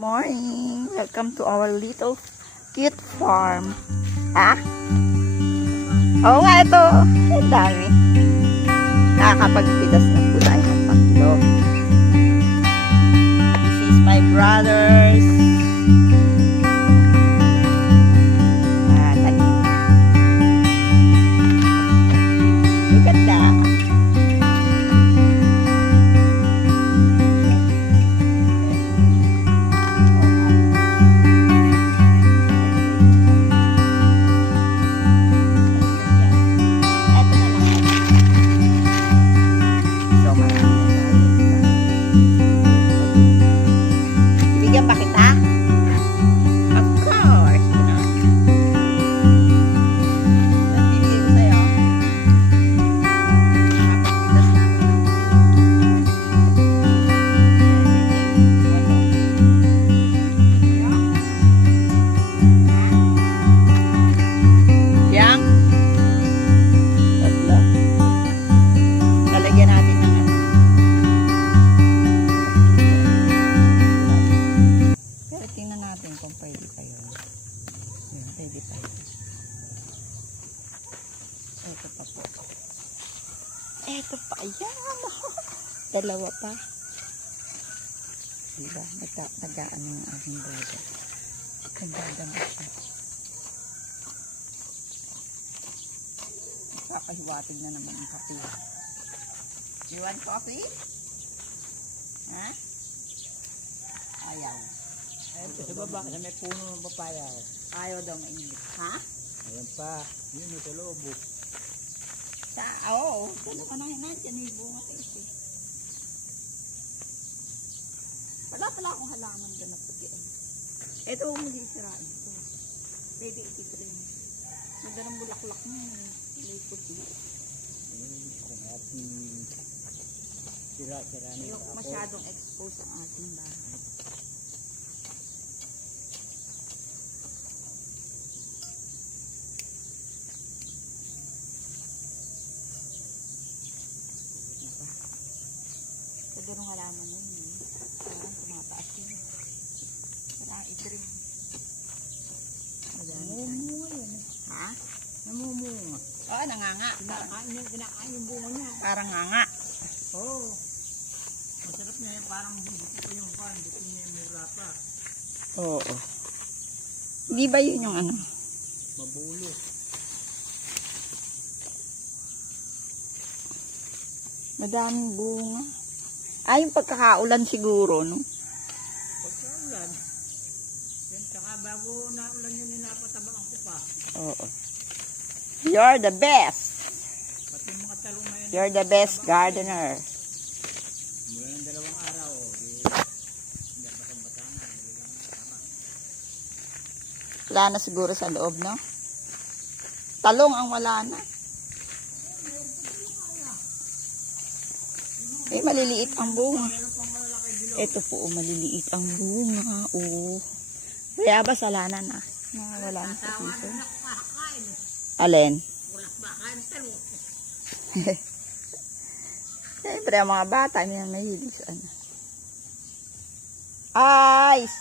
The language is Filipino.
Morning! Welcome to our little cute farm. Ha? Oo nga, ito. Ang dami. Nakakapagpitas na po tayo ng tatlo. This is my brothers. Tanim. Look at that. Ito pa, ayan. Dalawa pa. Diba? Nag-ano yung aking brother. Nagdadama siya. Nagpapahiwatig na naman ang kape. You want coffee? Ha? Ayaw. Ito sa baba, sa may puno ng papaya. Ayaw daw mainit. Ha? Ayan pa. Yun yung sa loob. Oo. Dalawa na yun. Nandiyan yung bunga kasi. Wala pala akong halaman doon na puti. Ito muli siraan. Pwede ititrim. Ganda ng bulaklak mo. May puti. Kung ating sira-sira na yung masyadong expose ang ating bahay. Ganun halaman yun. Parang tumataas yun. Parang itrim. namumunga yun. Ha? Namumunga. Oo, nanganga. Kinakain yung bunga niya. Parang nganga. Oo. Masarap niya yung parang buto pa yung pan. Buto niya yung mura pa. Oo. Hindi ba yun yung ano? Mabulo. Madaming bunga. Yung pagkakaulan siguro, no? Pagkaulan. Yan, saka bago naulan yun, ninapatabaan ko pa. Oo. You're the best. Pati yung mga talong na yun. You're the best gardener. Mula ng 2 araw, hindi bata na. Wala na siguro sa loob, no? Talong ang wala na. Maliliit ang bunga. Ito po, maliliit ang bunga. Kaya ba salanan na? Wala na sa season. Alin? Siyempre, ang mga bata, hindi na mahilig sa ano. Ice!